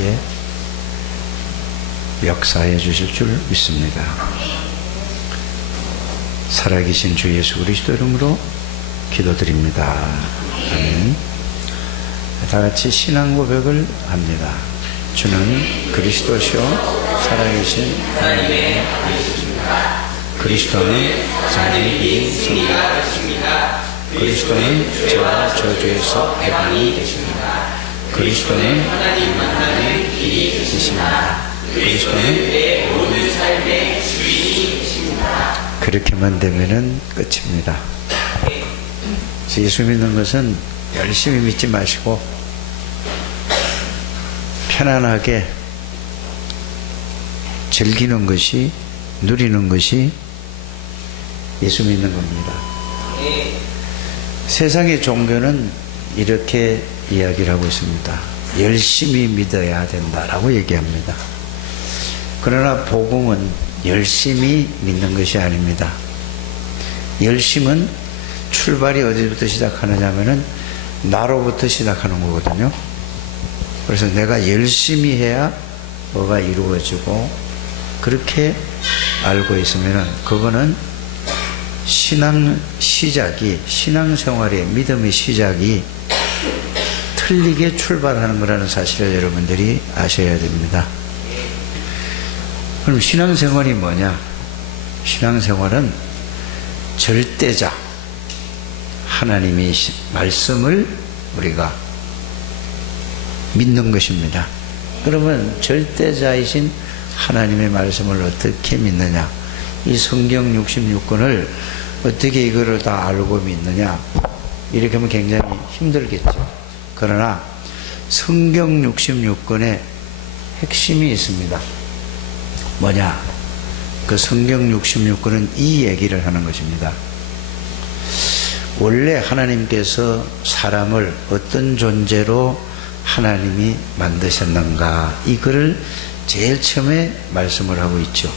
우리에게 역사해 주실 줄 믿습니다. 살아계신 주 예수 그리스도 이름으로 기도드립니다. 아멘. 다 같이 신앙 고백을 합니다. 주는 그리스도시요 살아계신 하나님의 아들이십니다. 그리스도는 자기 성자이십니다. 그리스도는 저와 저주에서 해방이 되십니다. 그리스도는 하나님 만나는 길이 되십니다. 그리스도는 내 모든 삶의 주인이십니다. 그렇게만 되면은 끝입니다. 예수 믿는 것은 열심히 믿지 마시고 편안하게 즐기는 것이, 누리는 것이 예수 믿는 겁니다. 세상의 종교는 이렇게 이야기를 하고 있습니다. 열심히 믿어야 된다라고 얘기합니다. 그러나 복음은 열심히 믿는 것이 아닙니다. 열심은 출발이 어디부터 시작하느냐 하면은 나로부터 시작하는 거거든요. 그래서 내가 열심히 해야 뭐가 이루어지고, 그렇게 알고 있으면은 그거는 신앙생활의 믿음의 시작이 틀리게 출발하는 거라는 사실을 여러분들이 아셔야 됩니다. 그럼 신앙생활이 뭐냐? 신앙생활은 절대자 하나님의 말씀을 우리가 믿는 것입니다. 그러면 절대자이신 하나님의 말씀을 어떻게 믿느냐? 이 성경 66권을 어떻게 이거를 다 알고 믿느냐? 이렇게 하면 굉장히 힘들겠죠. 그러나 성경 66권에 핵심이 있습니다. 뭐냐? 그 성경 66권은 이 얘기를 하는 것입니다. 원래 하나님께서 사람을 어떤 존재로 하나님이 만드셨는가, 이거를 제일 처음에 말씀을 하고 있죠.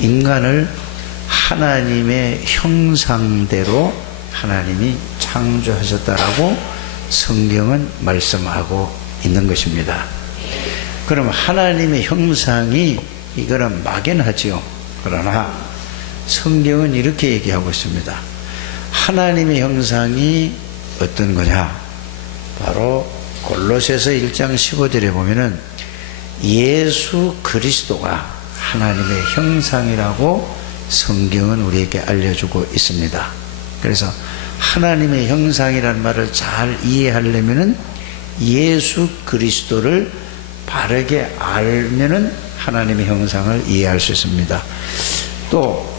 인간을 하나님의 형상대로 하나님이 창조하셨다라고 성경은 말씀하고 있는 것입니다. 그럼 하나님의 형상이 이거는 막연하지요. 그러나 성경은 이렇게 얘기하고 있습니다. 하나님의 형상이 어떤 거냐? 바로 골로새서 1장 15절에 보면은 예수 그리스도가 하나님의 형상이라고 성경은 우리에게 알려주고 있습니다. 그래서 하나님의 형상이라는 말을 잘 이해하려면은 예수 그리스도를 바르게 알면은 하나님의 형상을 이해할 수 있습니다. 또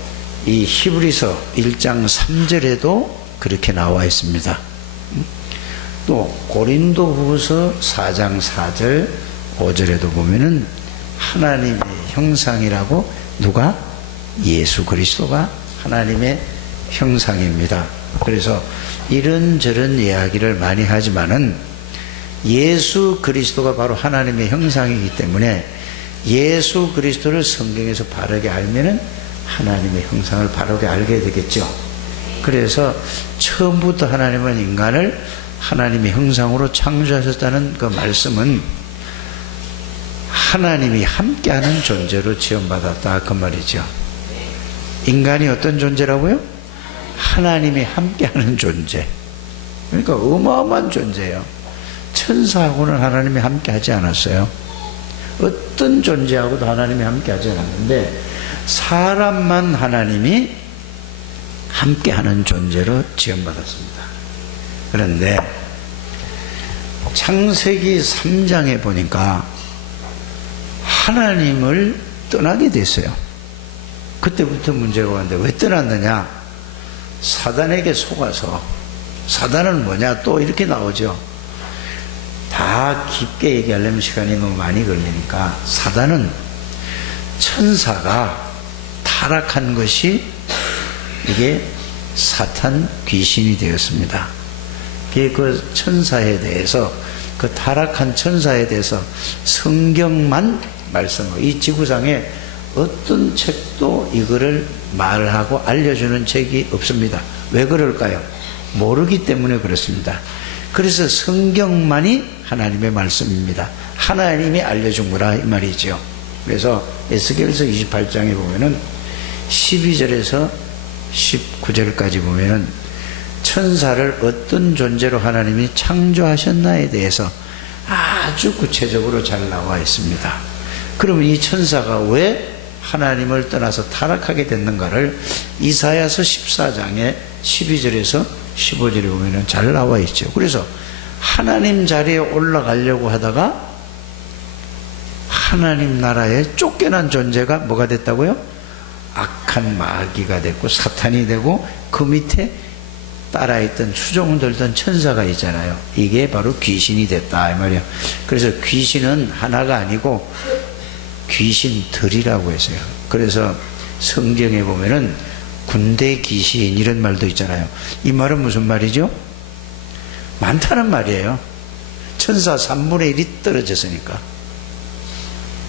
이 히브리서 1장 3절에도 그렇게 나와 있습니다. 또 고린도후서 4장 4절 5절에도 보면은 하나님의 형상이라고, 누가? 예수 그리스도가 하나님의 형상입니다. 그래서 이런저런 이야기를 많이 하지만은 예수 그리스도가 바로 하나님의 형상이기 때문에 예수 그리스도를 성경에서 바르게 알면은 하나님의 형상을 바르게 알게 되겠죠. 그래서 처음부터 하나님은 인간을 하나님의 형상으로 창조하셨다는 그 말씀은 하나님이 함께하는 존재로 지원받았다, 그 말이죠. 인간이 어떤 존재라고요? 하나님이 함께하는 존재. 그러니까 어마어마한 존재예요. 천사하고는 하나님이 함께하지 않았어요. 어떤 존재하고도 하나님이 함께하지 않았는데 사람만 하나님이 함께하는 존재로 지원받았습니다. 그런데 창세기 3장에 보니까 하나님을 떠나게 됐어요. 그때부터 문제가 왔는데 왜 떠났느냐? 사단에게 속아서. 사단은 뭐냐? 또 이렇게 나오죠. 다 깊게 얘기하려면 시간이 너무 많이 걸리니까, 사단은 천사가 타락한 것이 이게 사탄 귀신이 되었습니다. 그 천사에 대해서, 그 타락한 천사에 대해서 성경만 말씀하고, 이 지구상에 어떤 책도 이거를 말하고 알려주는 책이 없습니다. 왜 그럴까요? 모르기 때문에 그렇습니다. 그래서 성경만이 하나님의 말씀입니다. 하나님이 알려준 거라 이 말이죠. 그래서 에스겔서 28장에 보면은 12절에서 19절까지 보면은 천사를 어떤 존재로 하나님이 창조하셨나에 대해서 아주 구체적으로 잘 나와 있습니다. 그러면 이 천사가 왜 하나님을 떠나서 타락하게 됐는가를 이사야서 14장에 12절에서 15절에 보면 잘 나와 있죠. 그래서 하나님 자리에 올라가려고 하다가 하나님 나라에 쫓겨난 존재가 뭐가 됐다고요? 악한 마귀가 됐고 사탄이 되고 그 밑에 따라있던 수종 들던 천사가 있잖아요. 이게 바로 귀신이 됐다 이 말이에요. 그래서 귀신은 하나가 아니고 귀신들이라고 했어요. 그래서 성경에 보면은 군대 귀신 이런 말도 있잖아요. 이 말은 무슨 말이죠? 많다는 말이에요. 천사 3분의 1이 떨어졌으니까.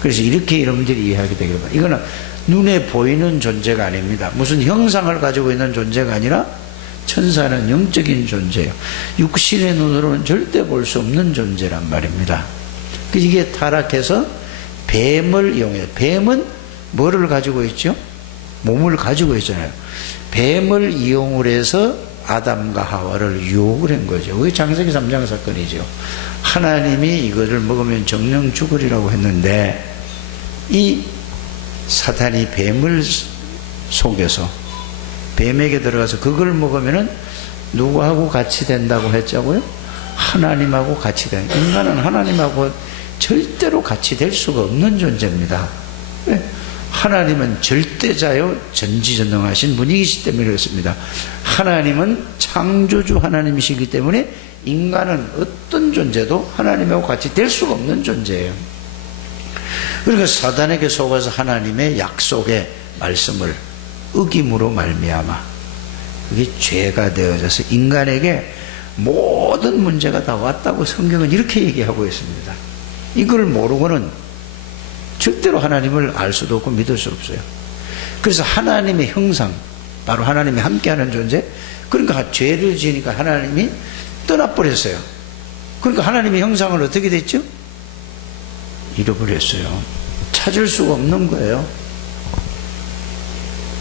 그래서 이렇게 여러분들이 이해하게 되길 바랍니다. 이거는 눈에 보이는 존재가 아닙니다. 무슨 형상을 가지고 있는 존재가 아니라 천사는 영적인 존재예요. 육신의 눈으로는 절대 볼 수 없는 존재란 말입니다. 이게 타락해서 뱀을 이용해요. 뱀은 뭐를 가지고 있죠? 몸을 가지고 있잖아요. 뱀을 이용을 해서 아담과 하와를 유혹을 한 거죠. 그게 창세기 3장 사건이죠. 하나님이 이거를 먹으면 정령 죽으리라고 했는데 이 사탄이 뱀을 속여서 뱀에게 들어가서 그걸 먹으면은 누구하고 같이 된다고 했자고요? 하나님하고 같이 된다. 인간은 하나님하고 절대로 같이 될 수가 없는 존재입니다. 하나님은 절대자요 전지전능하신 분이시기 때문에 그렇습니다. 하나님은 창조주 하나님이시기 때문에 인간은 어떤 존재도 하나님하고 같이 될 수가 없는 존재예요. 그러니까 사단에게 속아서 하나님의 약속의 말씀을 어김으로 말미암아 그게 죄가 되어져서 인간에게 모든 문제가 다 왔다고 성경은 이렇게 얘기하고 있습니다. 이걸 모르고는 절대로 하나님을 알 수도 없고 믿을 수 없어요. 그래서 하나님의 형상, 바로 하나님이 함께하는 존재, 그러니까 죄를 지으니까 하나님이 떠나버렸어요. 그러니까 하나님의 형상은 어떻게 됐죠? 잃어버렸어요. 찾을 수가 없는 거예요.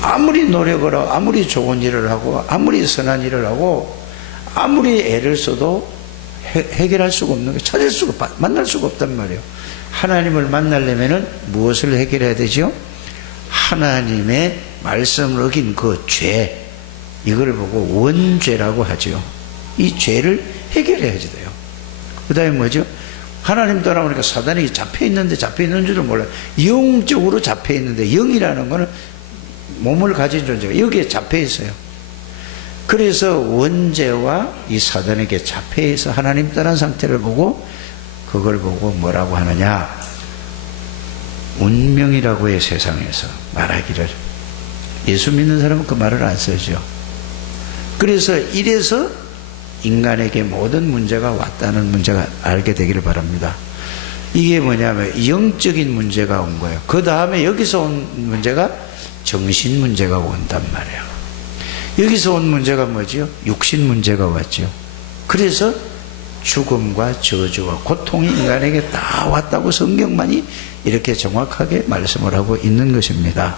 아무리 노력을 하고 아무리 좋은 일을 하고 아무리 선한 일을 하고 아무리 애를 써도 해결할 수가 없는 거예요. 찾을 수가, 만날 수가 없단 말이에요. 하나님을 만나려면 무엇을 해결해야 되죠? 하나님의 말씀을 어긴 그 죄, 이걸 보고 원죄라고 하죠. 이 죄를 해결해야지 돼요. 그 다음에 뭐죠? 하나님 떠나보니까 사단이 잡혀있는데 잡혀있는 줄을 몰라요. 영적으로 잡혀있는데, 영이라는 거는 몸을 가진 존재가 여기에 잡혀있어요. 그래서 원죄와 이 사단에게 잡혀있어 하나님 떠난 상태를 보고 그걸 보고 뭐라고 하느냐, 운명이라고 해. 세상에서 말하기를. 예수 믿는 사람은 그 말을 안 쓰죠. 그래서 이래서 인간에게 모든 문제가 왔다는 문제가 알게 되기를 바랍니다. 이게 뭐냐면 영적인 문제가 온 거예요. 그 다음에 여기서 온 문제가 정신 문제가 온단 말이에요. 여기서 온 문제가 뭐지요? 육신 문제가 왔죠. 그래서 죽음과 저주와 고통이 인간에게 다 왔다고 성경만이 이렇게 정확하게 말씀을 하고 있는 것입니다.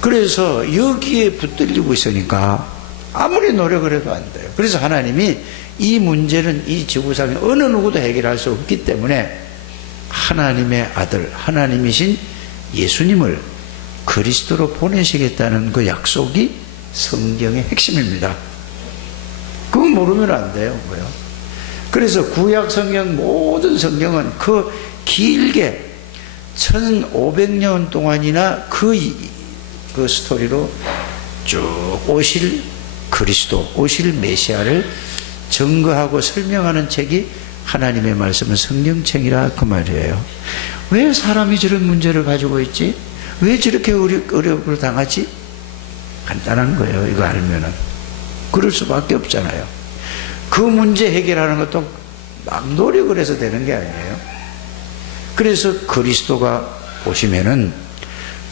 그래서 여기에 붙들리고 있으니까 아무리 노력을 해도 안 돼요. 그래서 하나님이 이 문제는 이 지구상에 어느 누구도 해결할 수 없기 때문에 하나님의 아들, 하나님이신 예수님을 그리스도로 보내시겠다는 그 약속이 성경의 핵심입니다. 그거 모르면 안 돼요. 뭐요? 그래서 구약 성경, 모든 성경은 그 길게 1500년 동안이나 그 스토리로 쭉 오실 그리스도, 오실 메시아를 증거하고 설명하는 책이 하나님의 말씀은 성경책이라 그 말이에요. 왜 사람이 저런 문제를 가지고 있지? 왜 저렇게 어려움을 당하지? 간단한 거예요. 이거 알면은. 그럴 수밖에 없잖아요. 그 문제 해결하는 것도 막 노력을 해서 되는 게 아니에요. 그래서 그리스도가 오시면은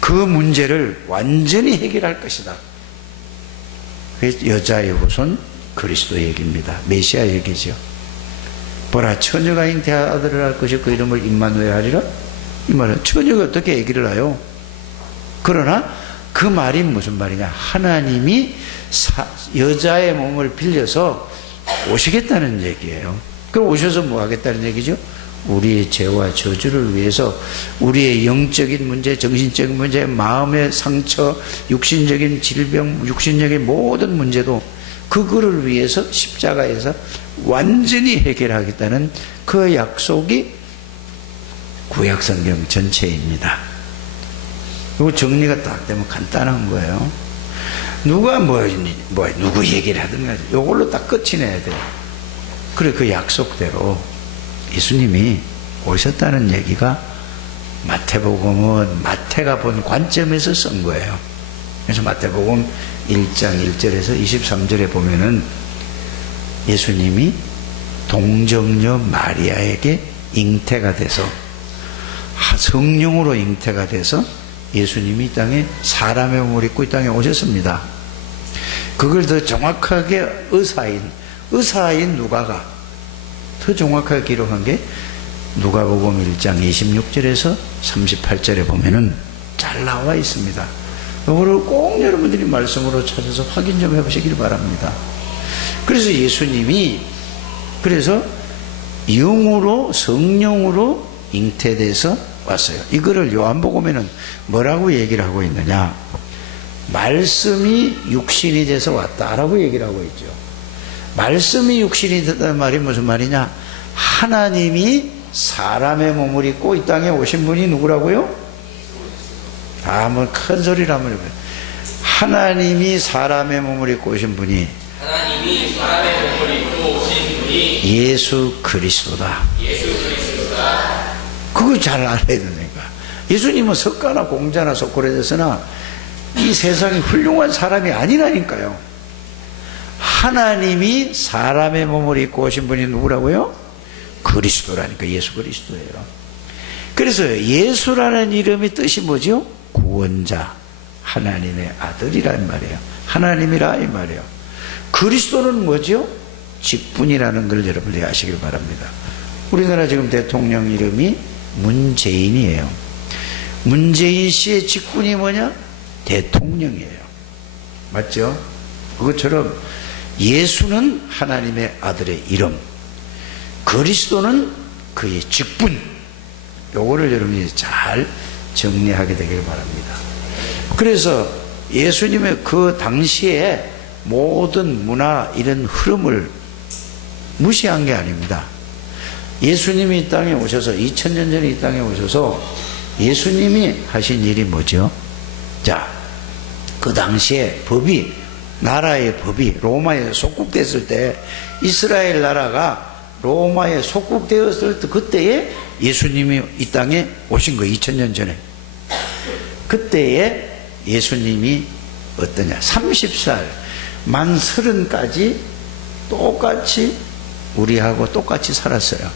그 문제를 완전히 해결할 것이다. 여자의 후손 그리스도 얘기입니다. 메시아 얘기죠. 보라 처녀가 잉태한 아들을 할 것이 그 이름을 임마누엘 하리라. 이 말은 처녀가 어떻게 얘기를 해요? 그러나 그 말이 무슨 말이냐, 하나님이 여자의 몸을 빌려서 오시겠다는 얘기예요. 그럼 오셔서 뭐 하겠다는 얘기죠? 우리의 죄와 저주를 위해서 우리의 영적인 문제, 정신적인 문제, 마음의 상처, 육신적인 질병, 육신적인 모든 문제도 그거를 위해서 십자가에서 완전히 해결하겠다는 그 약속이 구약성경 전체입니다. 그리고 정리가 딱 되면 간단한 거예요. 누가 누구 얘기를 하든가 이걸로 딱 끝이 내야 돼요. 그래, 그 약속대로 예수님이 오셨다는 얘기가 마태복음은 마태가 본 관점에서 쓴 거예요. 그래서 마태복음 1장 1절에서 23절에 보면은 예수님이 동정녀 마리아에게 잉태가 돼서 성령으로 잉태가 돼서 예수님이 이 땅에 사람의 몸을 입고 이 땅에 오셨습니다. 그걸 더 정확하게 의사인 누가가 더 정확하게 기록한 게 누가복음 1장 26절에서 38절에 보면은 잘 나와 있습니다. 이거를 꼭 여러분들이 말씀으로 찾아서 확인 좀 해보시길 바랍니다. 그래서 예수님이 영으로 성령으로 잉태돼서 왔어요. 이거를 요한복음에는 뭐라고 얘기를 하고 있느냐, 말씀이 육신이 돼서 왔다라고 얘기를 하고 있죠. 말씀이 육신이 됐다는 말이 무슨 말이냐, 하나님이 사람의 몸을 입고 이 땅에 오신 분이 누구라고요? 다 한번 큰 소리로 한번 해봐요. 하나님이 사람의 몸을 입고 오신 분이 예수 그리스도다. 그걸 잘 알아야 되니까. 예수님은 석가나 공자나 소크라테스나 이 세상에 훌륭한 사람이 아니라니까요. 하나님이 사람의 몸을 입고 오신 분이 누구라고요? 그리스도라니까. 예수 그리스도예요. 그래서 예수라는 이름의 뜻이 뭐죠? 구원자, 하나님의 아들이란 말이에요. 하나님이라 이 말이에요. 그리스도는 뭐죠? 직분이라는 걸 여러분들이 아시길 바랍니다. 우리나라 지금 대통령 이름이 문재인이에요. 문재인 씨의 직분이 뭐냐? 대통령이에요. 맞죠? 그것처럼 예수는 하나님의 아들의 이름, 그리스도는 그의 직분, 요거를 여러분이 잘 정리하게 되길 바랍니다. 그래서 예수님의 그 당시에 모든 문화 이런 흐름을 무시한 게 아닙니다. 예수님이 이 땅에 오셔서 2000년 전에 이 땅에 오셔서 예수님이 하신 일이 뭐죠? 자, 그 당시에 나라의 법이 로마에 속국됐을 때, 이스라엘 나라가 로마에 속국되었을 때, 그때에 예수님이 이 땅에 오신 거예요. 2000년 전에. 그때에 예수님이 어떠냐, 30살 만 30까지 똑같이 우리하고 똑같이 살았어요.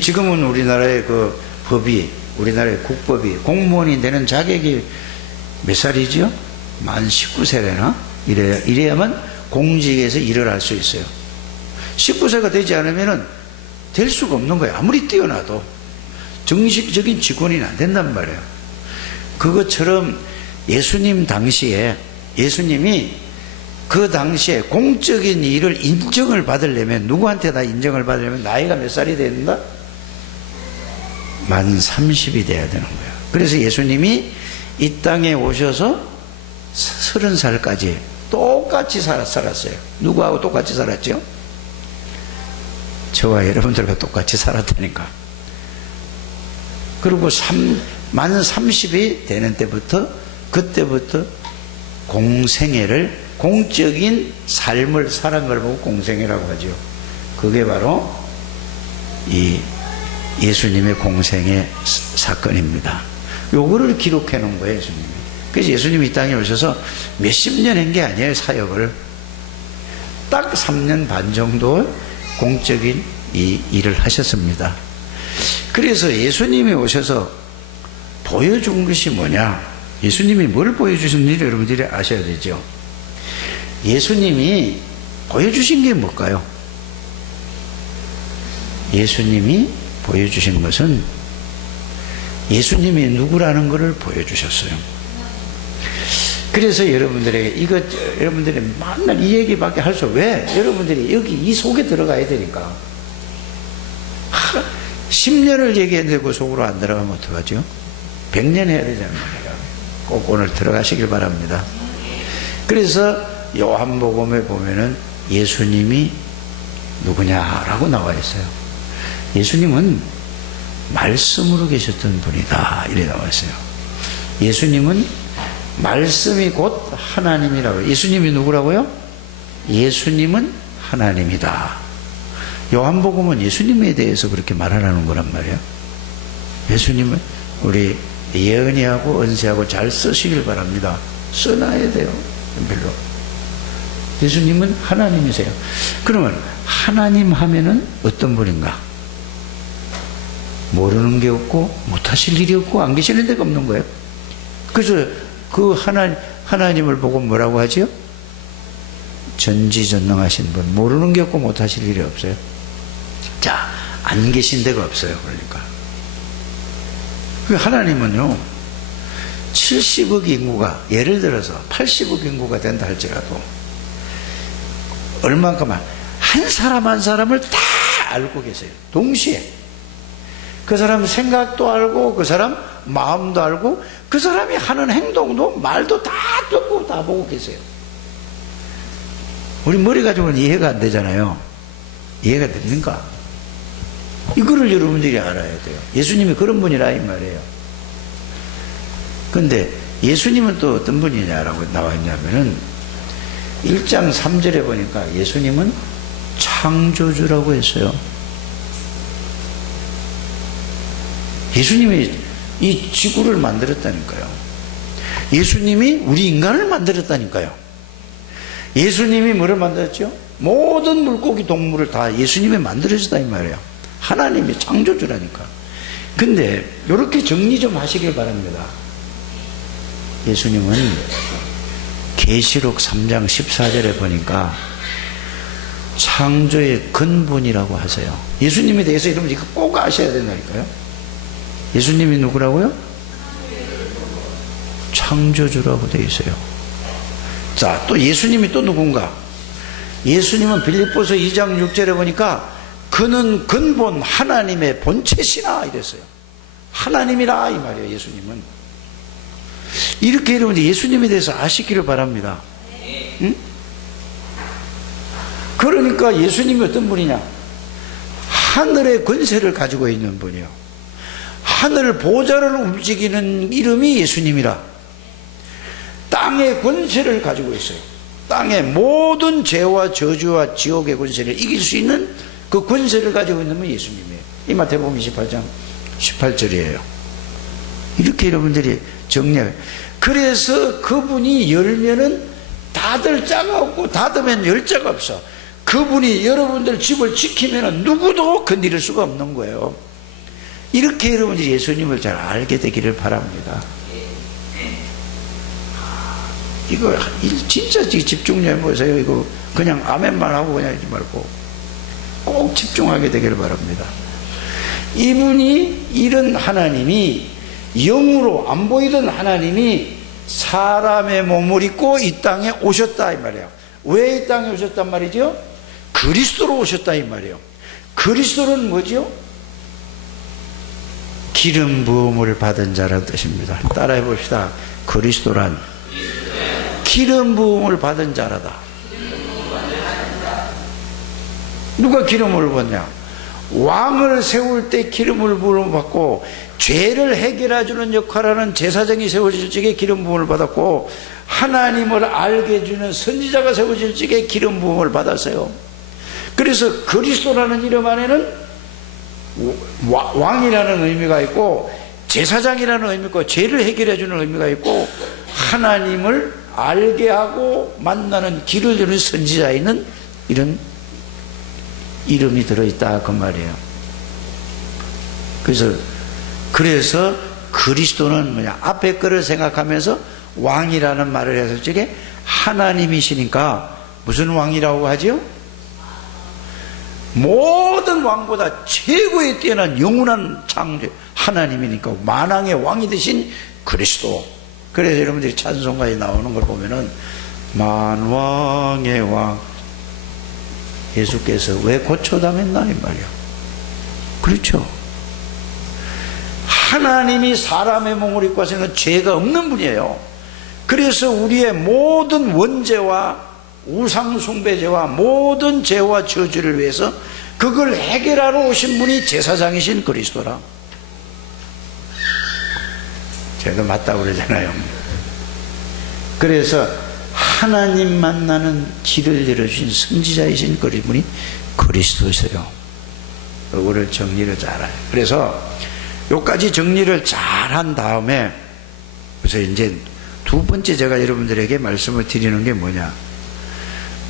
지금은 우리나라의 그 법이, 우리나라의 국법이 공무원이 되는 자격이 몇 살이죠? 만 19세래나? 이래야만 공직에서 일을 할 수 있어요. 19세가 되지 않으면 될 수가 없는 거예요. 아무리 뛰어나도 정식적인 직원이 안 된단 말이에요. 그것처럼 예수님이 그 당시에 공적인 일을 인정을 받으려면, 누구한테 다 인정을 받으려면 나이가 몇 살이 돼야 된다? 만 30이 돼야 되는 거예요. 그래서 예수님이 이 땅에 오셔서 30살까지 똑같이 살았어요. 누구하고 똑같이 살았죠? 저와 여러분들과 똑같이 살았다니까. 그리고 만 30이 되는 때부터, 그때부터 공적인 삶을 살은 걸 보고 공생애라고 하죠. 그게 바로 이 예수님의 공생애 사건입니다. 요거를 기록해 놓은 거예요, 예수님이. 그래서 예수님이 이 땅에 오셔서 몇십 년 한 게 아니에요, 사역을. 딱 3년 반 정도 공적인 이 일을 하셨습니다. 그래서 예수님이 오셔서 보여준 것이 뭐냐? 예수님이 뭘 보여주셨는지 여러분들이 아셔야 되죠. 예수님이 보여주신 게 뭘까요? 예수님이 보여주신 것은 예수님이 누구라는 것을 보여주셨어요. 그래서 여러분들에게 여러분들이 맨날 이 얘기밖에 할 수, 왜? 여러분들이 여기 이 속에 들어가야 되니까. 10년을 얘기했는데 그 속으로 안 들어가면 어떡하죠? 100년 해야 되잖아요. 꼭 오늘 들어가시길 바랍니다. 그래서 요한복음에 보면은 예수님이 누구냐라고 나와 있어요. 예수님은 말씀으로 계셨던 분이다, 이래 나와 있어요. 예수님은 말씀이 곧 하나님이라고. 예수님이 누구라고요? 예수님은 하나님이다. 요한복음은 예수님에 대해서 그렇게 말하라는 거란 말이에요. 예수님은 우리 예언이하고 은세하고 잘 쓰시길 바랍니다. 써놔야 돼요. 별로. 예수님은 하나님이세요. 그러면 하나님 하면은 어떤 분인가? 모르는 게 없고 못하실 일이 없고 안 계시는 데가 없는 거예요. 그래서 그 하나님을 보고 뭐라고 하지요? 전지전능하신 분, 모르는 게 없고 못하실 일이 없어요. 자, 안 계신 데가 없어요. 그러니까 하나님은요 70억 인구가, 예를 들어서 80억 인구가 된다 할지라도 얼마큼만 한 사람 한 사람을 다 알고 계세요. 동시에 그 사람 생각도 알고, 그 사람 마음도 알고, 그 사람이 하는 행동도 말도 다 듣고 다 보고 계세요. 우리 머리 가지고는 이해가 안 되잖아요. 이해가 됩니까? 이거를 여러분들이 알아야 돼요. 예수님이 그런 분이라 이 말이에요. 근데 예수님은 또 어떤 분이냐라고 나와 있냐면은 1장 3절에 보니까 예수님은 창조주라고 했어요. 예수님이 이 지구를 만들었다니까요. 예수님이 우리 인간을 만들었다니까요. 예수님이 뭐를 만들었죠? 모든 물고기 동물을 다 예수님이 만들어졌다 이 말이에요. 하나님이 창조주라니까. 근데 이렇게 정리 좀 하시길 바랍니다. 예수님은 계시록 3장 14절에 보니까 창조의 근본이라고 하세요. 예수님에 대해서 여러분 이거 꼭 아셔야 된다니까요. 예수님이 누구라고요? 창조주라고 되어 있어요. 자, 또 예수님이 또 누군가? 예수님은 빌립보서 2장 6절에 보니까 그는 근본 하나님의 본체시나 이랬어요. 하나님이라 이 말이에요. 예수님은 이렇게 여러분들 예수님에 대해서 아시기를 바랍니다. 응? 그러니까 예수님이 어떤 분이냐? 하늘의 권세를 가지고 있는 분이요. 하늘 보좌를 움직이는 이름이 예수님이라. 땅의 권세를 가지고 있어요. 땅의 모든 죄와 저주와 지옥의 권세를 이길 수 있는 그 권세를 가지고 있는 분이 예수님이에요. 이 마태복음 28장 18절이에요. 이렇게 여러분들이 정리해요. 그래서 그분이 열면은 닫을 자가 없고 닫으면 열 자가 없어. 그분이 여러분들 집을 지키면은 누구도 건드릴 수가 없는 거예요. 이렇게 여러분들이 예수님을 잘 알게 되기를 바랍니다. 이거 진짜 집중해 보세요. 이거 그냥 아멘만 하고 그냥 하지 말고 꼭 집중하게 되기를 바랍니다. 이분이, 이런 하나님이, 영으로 안 보이던 하나님이 사람의 몸을 입고 이 땅에 오셨다 이 말이에요. 왜 이 땅에 오셨단 말이죠? 그리스도로 오셨다 이 말이에요. 그리스도는 뭐죠? 기름 부음을 받은 자라는 뜻입니다. 따라해 봅시다. 그리스도란 기름 부음을 받은 자라다. 누가 기름을 받냐? 왕을 세울 때 기름을 부음받고 죄를 해결해 주는 역할하는 제사장이 세워질 적에 기름 부음을 받았고, 하나님을 알게 해주는 선지자가 세워질 적에 기름 부음을 받았어요. 그래서 그리스도라는 이름 안에는 왕이라는 의미가 있고 제사장이라는 의미가 있고 죄를 해결해 주는 의미가 있고 하나님을 알게 하고 만나는 길을 주는 선지자에는 이런 이름이 들어있다 그 말이에요. 그래서 그리스도는 뭐냐? 앞에 거를 생각하면서 왕이라는 말을 했을 적에 하나님이시니까 무슨 왕이라고 하죠? 모든 왕보다 최고의 뛰어난 영원한 창조 하나님이니까 만왕의 왕이 되신 그리스도. 그래서 여러분들이 찬송가에 나오는 걸 보면은 만왕의 왕 예수께서 왜 고쳐담했나 이 말이야. 그렇죠. 하나님이 사람의 몸을 입고 하시는 죄가 없는 분이에요. 그래서 우리의 모든 원죄와 우상숭배죄와 모든 죄와 저주를 위해서 그걸 해결하러 오신 분이 제사장이신 그리스도라. 제가 맞다고 그러잖아요. 그래서 하나님 만나는 길을 열어주신 선지자이신 그분이 그리스도세요. 그거를 정리를 잘해요. 그래서 여기까지 정리를 잘한 다음에 그래서 이제 두 번째 제가 여러분들에게 말씀을 드리는 게 뭐냐,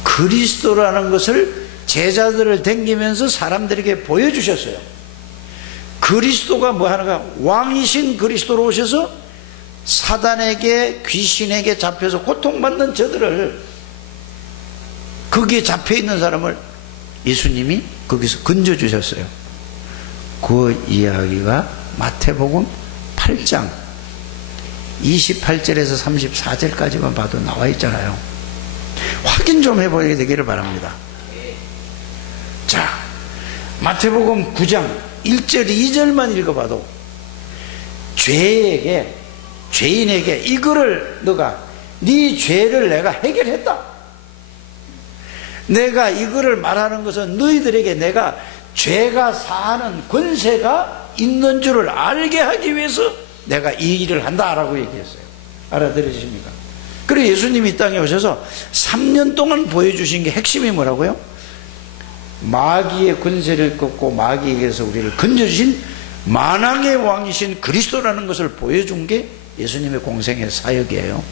그리스도라는 것을 제자들을 댕기면서 사람들에게 보여주셨어요. 그리스도가 뭐 하는가, 왕이신 그리스도로 오셔서 사단에게 귀신에게 잡혀서 고통받는 저들을, 거기에 잡혀있는 사람을 예수님이 거기서 건져주셨어요. 그 이야기가 마태복음 8장 28절에서 34절까지만 봐도 나와 있잖아요. 확인 좀 해보게 되기를 바랍니다. 자, 마태복음 9장 1절 2절만 읽어봐도 죄인에게 이거를 너가 네 죄를 내가 해결했다. 내가 이거를 말하는 것은 너희들에게 내가 죄가 사하는 권세가 있는 줄을 알게 하기 위해서 내가 이 일을 한다라고 얘기했어요. 알아들으십니까? 그리고 예수님이 이 땅에 오셔서 3년 동안 보여주신 게 핵심이 뭐라고요? 마귀의 권세를 꺾고 마귀에게서 우리를 건져주신 만왕의 왕이신 그리스도라는 것을 보여준 게 예수님의 공생의 사역이에요.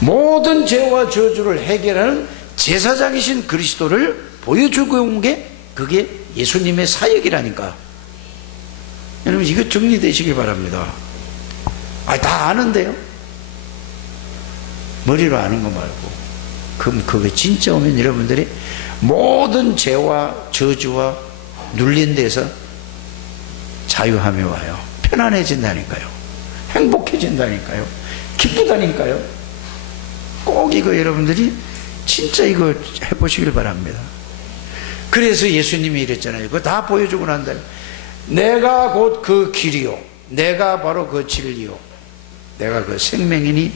모든 죄와 저주를 해결하는 제사장이신 그리스도를 보여주고 온 게 그게 예수님의 사역이라니까. 여러분 이거 정리되시길 바랍니다. 다 아는데요. 머리로 아는 거 말고. 그럼 그게 진짜 오면 여러분들이 모든 죄와 저주와 눌린 데서 자유함이 와요. 편안해진다니까요. 행복해진다니까요. 기쁘다니까요. 꼭 이거 여러분들이 진짜 이거 해보시길 바랍니다. 그래서 예수님이 이랬잖아요. 그거 다 보여주고 난 다음에 내가 곧 그 길이요, 내가 바로 그 진리요, 내가 그 생명이니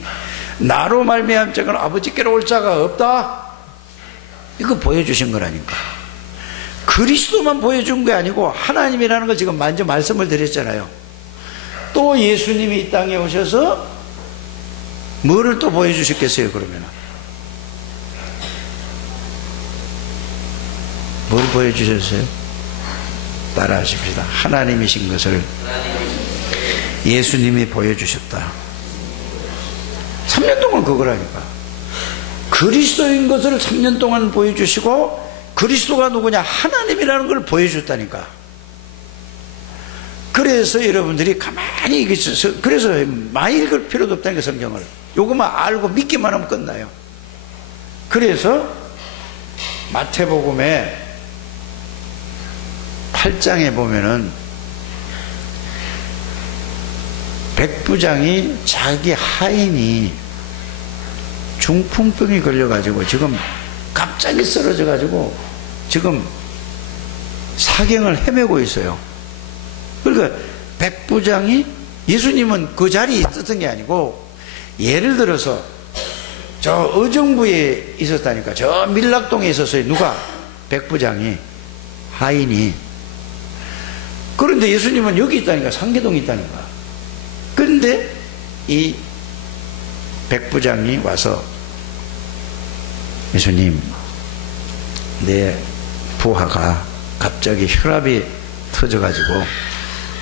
나로 말미암 자는 아버지께로 올 자가 없다. 이거 보여주신 거라니까. 그리스도만 보여준 게 아니고 하나님이라는 걸 지금 먼저 말씀을 드렸잖아요. 또 예수님이 이 땅에 오셔서 뭐를 또 보여주셨겠어요? 그러면 뭘 보여주셨어요? 따라 하십시다. 하나님이신 것을 예수님이 보여주셨다. 3년 동안 그거라니까. 그리스도인 것을 3년 동안 보여주시고 그리스도가 누구냐? 하나님이라는 걸 보여줬다니까. 그래서 여러분들이 가만히 있어서, 그래서 많이 읽을 필요도 없다니까 성경을. 요것만 알고 믿기만 하면 끝나요. 그래서 마태복음에 8장에 보면은 백부장이 자기 하인이 중풍병이 걸려가지고 지금 갑자기 쓰러져가지고 지금 사경을 헤매고 있어요. 그러니까 백부장이, 예수님은 그 자리에 있었던 게 아니고 예를 들어서 저 의정부에 있었다니까. 저 밀락동에 있었어요. 누가? 백부장이, 하인이. 그런데 예수님은 여기 있다니까. 상계동에 있다니까. 그런데 이 백부장이 와서 예수님, 내 부하가 갑자기 혈압이 터져가지고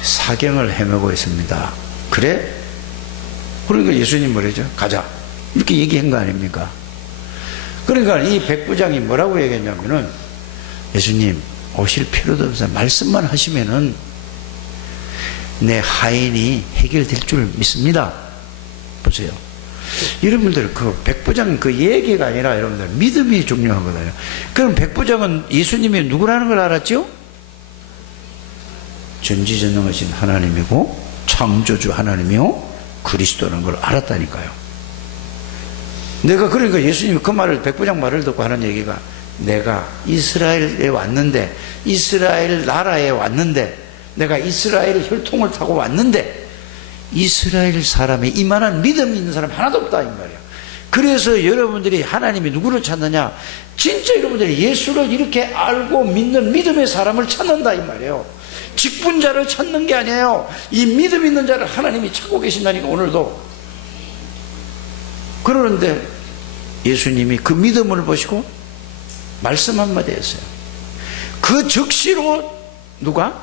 사경을 헤매고 있습니다. 그래? 그러니까 예수님 뭐래죠? 가자. 이렇게 얘기한 거 아닙니까? 그러니까 이 백부장이 뭐라고 얘기했냐면은, 예수님 오실 필요도 없어요. 말씀만 하시면은 내 하인이 해결될 줄 믿습니다. 보세요. 여러분들 그 백부장 그 얘기가 아니라 여러분들 믿음이 중요하거든요. 그럼 백부장은 예수님이 누구라는 걸 알았죠? 전지전능하신 하나님이고 창조주 하나님이요 그리스도라는 걸 알았다니까요. 내가 그러니까 예수님이 그 말을 백부장 말을 듣고 하는 얘기가 내가 이스라엘에 왔는데 이스라엘 나라에 왔는데 내가 이스라엘 혈통을 타고 왔는데 이스라엘 사람에 이만한 믿음이 있는 사람 하나도 없다 이 말이야. 그래서 여러분들이 하나님이 누구를 찾느냐, 진짜 여러분들이 예수를 이렇게 알고 믿는 믿음의 사람을 찾는다 이 말이에요. 직분자를 찾는 게 아니에요. 이 믿음 있는 자를 하나님이 찾고 계신다니까 오늘도. 그러는데 예수님이 그 믿음을 보시고 말씀 한마디 했어요. 그 즉시로 누가?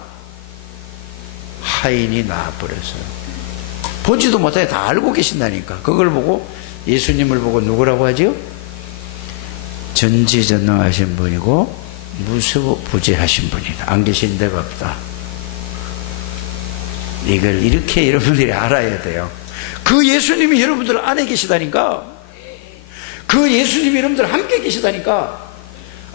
하인이 나와버렸어요. 보지도 못하게 다 알고 계신다니까. 그걸 보고 예수님을 보고 누구라고 하지요? 전지전능하신 분이고 무소부재하신 분이다. 안 계신 데가 없다. 이걸 이렇게 여러분들이 알아야 돼요. 그 예수님이 여러분들 안에 계시다니까. 그 예수님이 여러분들 함께 계시다니까.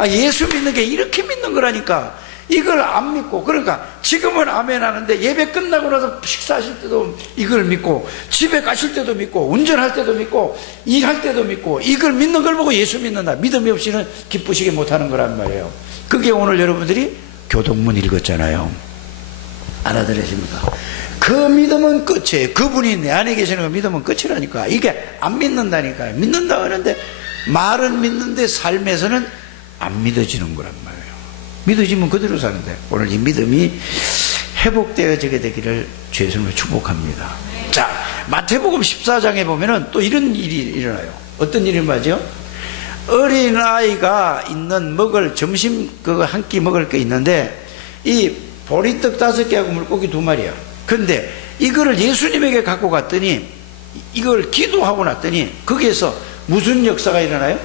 예수 믿는 게 이렇게 믿는 거라니까. 이걸 안 믿고, 그러니까 지금은 아멘 하는데 예배 끝나고 나서 식사하실 때도 이걸 믿고, 집에 가실 때도 믿고, 운전할 때도 믿고, 일할 때도 믿고, 이걸 믿는 걸 보고 예수 믿는다. 믿음이 없이는 기쁘시게 못하는 거란 말이에요. 그게 오늘 여러분들이 교동문 읽었잖아요. 알아들으십니까? 그 믿음은 끝이에요. 그분이 내 안에 계시는 그 믿음은 끝이라니까. 이게 안 믿는다니까요. 믿는다 하는데 말은 믿는데 삶에서는 안 믿어지는 거란 말이에요. 믿어지면 그대로 사는데 오늘 이 믿음이 회복되어지게 되기를 주의 이름으로 축복합니다. 자, 마태복음 14장에 보면은 또 이런 일이 일어나요. 어떤 일이 맞죠? 어린아이가 있는 먹을 점심 그거 한 끼 먹을 게 있는데 이 보리떡 5개하고 물고기 2마리야. 근데 이거를 예수님에게 갖고 갔더니 이걸 기도하고 났더니 거기에서 무슨 역사가 일어나요?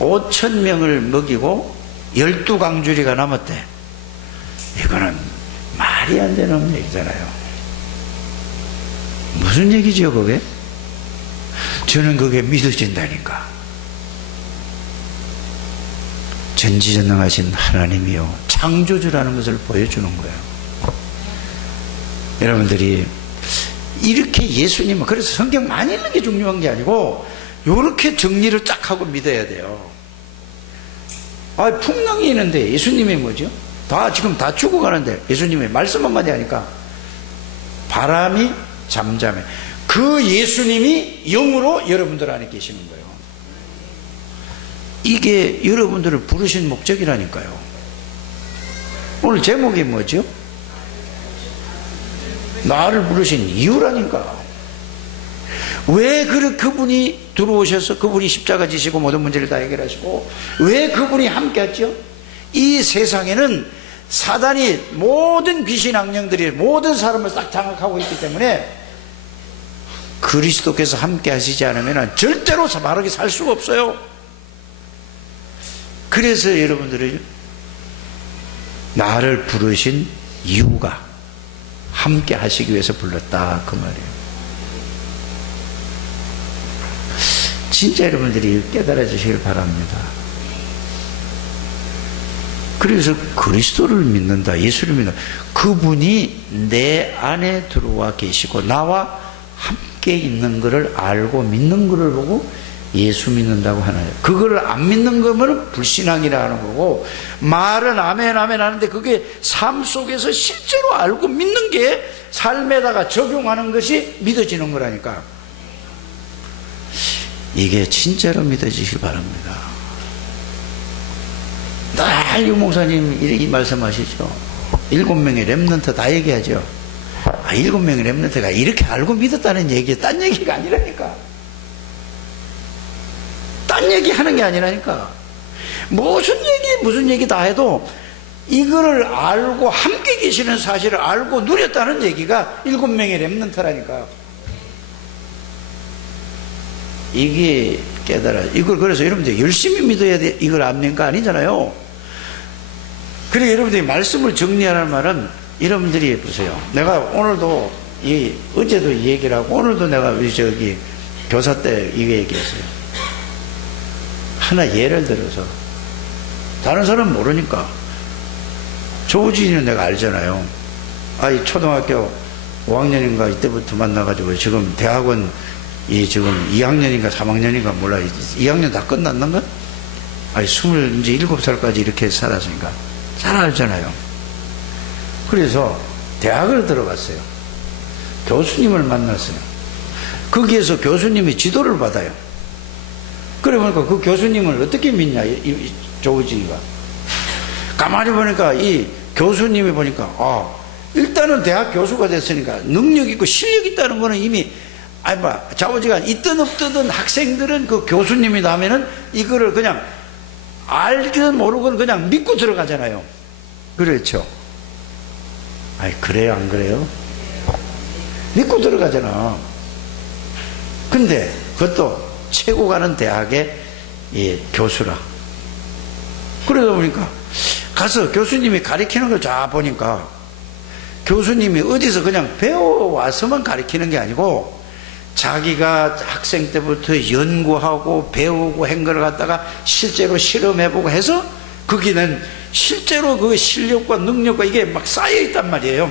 5,000명을 먹이고 12강주리가 남았대. 이거는 말이 안 되는 얘기잖아요. 무슨 얘기죠 그게? 저는 그게 믿어진다니까. 전지전능하신 하나님이요 창조주라는 것을 보여주는 거예요. 여러분들이 이렇게 예수님은, 그래서 성경 많이 읽는 게 중요한 게 아니고 이렇게 정리를 쫙 하고 믿어야 돼요. 풍랑이 있는데 예수님이 뭐죠? 지금 다 죽어가는데 예수님의 말씀 한마디 하니까 바람이 잠잠해. 그 예수님이 영으로 여러분들 안에 계시는 거예요. 이게 여러분들을 부르신 목적이라니까요. 오늘 제목이 뭐죠? 나를 부르신 이유라니까. 왜 그분이 들어오셔서 그분이 십자가 지시고 모든 문제를 다 해결하시고 왜 그분이 함께 했죠? 이 세상에는 사단이 모든 귀신 악령들이 모든 사람을 싹 장악하고 있기 때문에 그리스도께서 함께 하시지 않으면 절대로 바르게 살 수가 없어요. 그래서 여러분들이 나를 부르신 이유가 함께 하시기 위해서 불렀다 그 말이에요. 진짜 여러분들이 깨달아 주시길 바랍니다. 그래서 그리스도를 믿는다, 예수를 믿는다. 그분이 내 안에 들어와 계시고 나와 함께 있는 것을 알고 믿는 것을 보고 예수 믿는다고 하나요. 그걸 안 믿는 거면 불신앙이라 하는 거고, 말은 아멘 아멘 하는데 그게 삶 속에서 실제로 알고 믿는 게 삶에다가 적용하는 것이 믿어지는 거라니까. 이게 진짜로 믿어지시기 바랍니다. 날 유목사님 이 말씀하시죠. 7명의 렘넌트 다 얘기하죠. 7명의 렘넌트가 이렇게 알고 믿었다는 얘기, 딴 얘기가 아니라니까. 딴 얘기 하는 게 아니라니까. 무슨 얘기 다 해도 이거를 알고 함께 계시는 사실을 알고 누렸다는 얘기가 7명의 렘넌트라니까. 이게 이걸 그래서 여러분들 열심히 믿어야 돼. 이걸 안 믿는 거 아니잖아요. 그래 여러분들이 말씀을 정리하라는 말은 여러분들이 보세요. 내가 오늘도 어제도 이 얘기를 하고 오늘도 내가 우리 교사 때 이거 얘기했어요. 하나 예를 들어서 다른 사람 모르니까 조우진이는 내가 알잖아요. 아이 초등학교 5학년인가 이때부터 만나가지고 지금 대학원 지금 2학년인가 3학년인가 몰라. 2학년 다 끝났는가? 아니 27살까지 이렇게 살았으니까 잘 알잖아요. 그래서 대학을 들어갔어요. 교수님을 만났어요. 거기에서 교수님이 지도를 받아요. 그래 보니까 그 교수님을 어떻게 믿냐, 조우진이가. 가만히 보니까 이 교수님이 보니까, 일단은 대학 교수가 됐으니까 능력 있고 실력 있다는 거는 이미, 자오지가 있든 없든 학생들은 그 교수님이다 하면은 이거를 그냥 알든 모르건 그냥 믿고 들어가잖아요. 그렇죠? 그래요, 안 그래요? 믿고 들어가잖아. 근데 그것도 최고 가는 대학의 교수라. 그러다 보니까 가서 교수님이 가르치는 걸 쫙 보니까 교수님이 어디서 그냥 배워와서만 가르치는 게 아니고 자기가 학생 때부터 연구하고 배우고 한 걸 갖다가 실제로 실험해보고 해서 거기는 실제로 그 실력과 능력과 이게 막 쌓여있단 말이에요.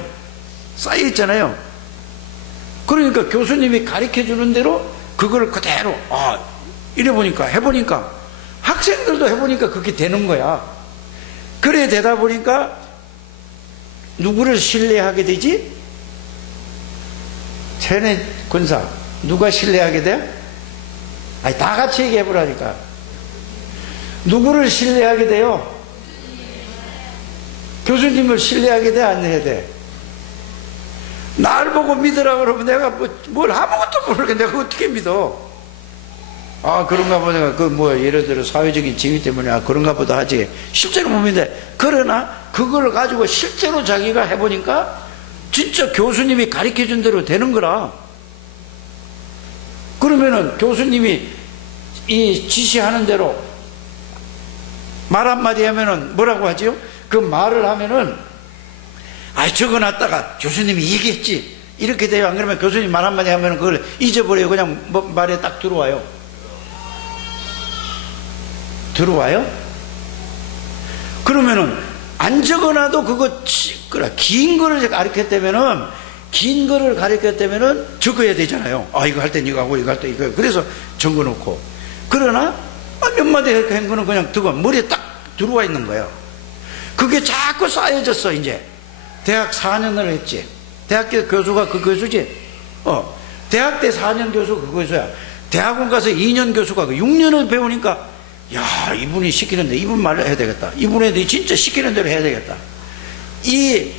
쌓여있잖아요. 그러니까 교수님이 가르쳐주는 대로 그걸 그대로 이래 보니까 해보니까 학생들도 해보니까 그렇게 되는 거야. 그래 되다 보니까 누구를 신뢰하게 되지? 최은혜 군사 누가 신뢰하게 돼? 다 같이 얘기해보라니까. 누구를 신뢰하게 돼요? 교수님을 신뢰하게 돼, 안 해야 돼? 날 보고 믿으라 그러면 내가 뭘 아무것도 모르게 내가 어떻게 믿어? 그런가 보다. 예를 들어 사회적인 지위 때문에 그런가 보다 하지. 실제로 못 믿는데. 그러나 그걸 가지고 실제로 자기가 해보니까 진짜 교수님이 가르쳐 준 대로 되는 거라. 그러면은 교수님이 이 지시하는 대로 말 한마디 하면은 뭐라고 하지요? 그 말을 하면은 적어놨다가 교수님이 얘기했지 이렇게 돼요. 안 그러면 교수님 말 한마디 하면은 그걸 잊어버려요. 그냥 말에 딱 들어와요. 그러면은 안 적어놔도 긴 거를 가르쳤다면은 긴 거를 가르쳤다면은 적어야 되잖아요. 이거 할 땐 이거 하고 이거 할 때 이거. 그래서 적어놓고. 그러나 몇 마디 한 거는 그냥 머리에 딱 들어와 있는 거예요. 그게 자꾸 쌓여졌어. 이제 대학 4년을 했지. 대학교 교수가 그 교수지. 대학 때 4년 교수 그 교수야. 대학원 가서 2년 교수가 6년을 배우니까 이분이 시키는데 이분 말을 해야 되겠다. 이분이 진짜 시키는 대로 해야 되겠다. 이